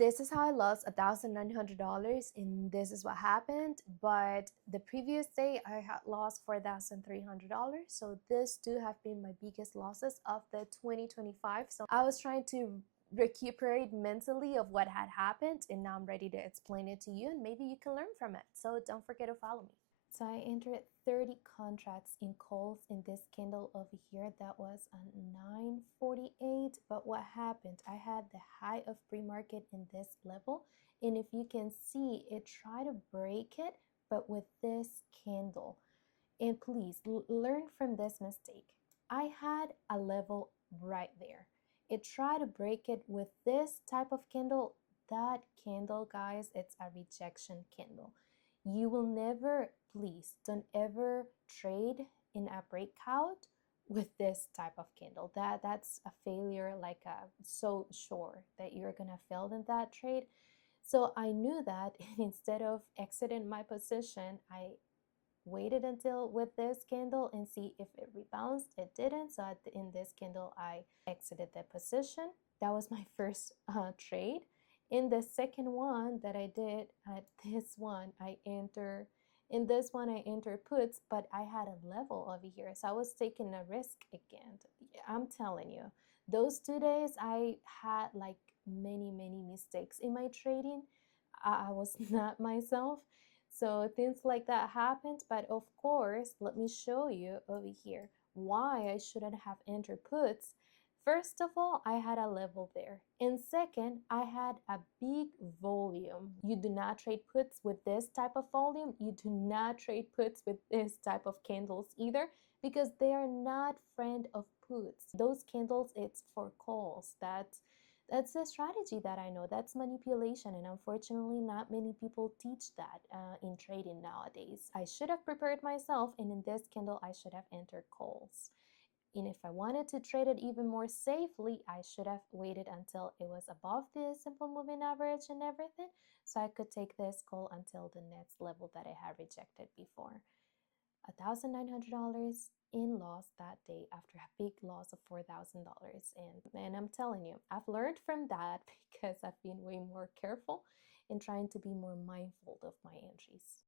this is how I lost $1,900 and this is what happened. But the previous day I had lost $4,300. So this do have been my biggest losses of the 2025. So I was trying to recuperate mentally of what had happened, and now I'm ready to explain it to you and maybe you can learn from it. So don't forget to follow me. So I entered 30 contracts in calls in this candle over here. That was at 9:48. But what happened? I had the high of pre-market in this level. And if you can see, it tried to break it, but with this candle. And please learn from this mistake. I had a level right there. It tried to break it with this type of candle. That candle, guys, it's a rejection candle. You will never, please don't ever trade in a breakout with this type of candle. That's a failure, like so sure that you're gonna fail in that trade. So I knew that, and instead of exiting my position, I waited until with this candle and see if it rebounds. It didn't, so in this candle I exited the position. That was my first trade. In the second one that I did, at this one I enter in this one I enter puts, but I had a level over here, so I was taking a risk again. I'm telling you, those 2 days I had like many mistakes in my trading. I was not myself. So things like that happened, but of course, let me show you over here why I shouldn't have entered puts. First of all, I had a level there. And second, I had a big volume. You do not trade puts with this type of volume. You do not trade puts with this type of candles either, because they are not friend of puts. Those candles, it's for calls. That's a strategy that I know. That's manipulation, and unfortunately not many people teach that in trading nowadays. I should have prepared myself, and in this candle I should have entered calls. And if I wanted to trade it even more safely, I should have waited until it was above the simple moving average and everything, so I could take this call until the next level that I had rejected before. $1,900 in loss that day after a big loss of $4,000. And I'm telling you, I've learned from that because I've been way more careful and trying to be more mindful of my entries.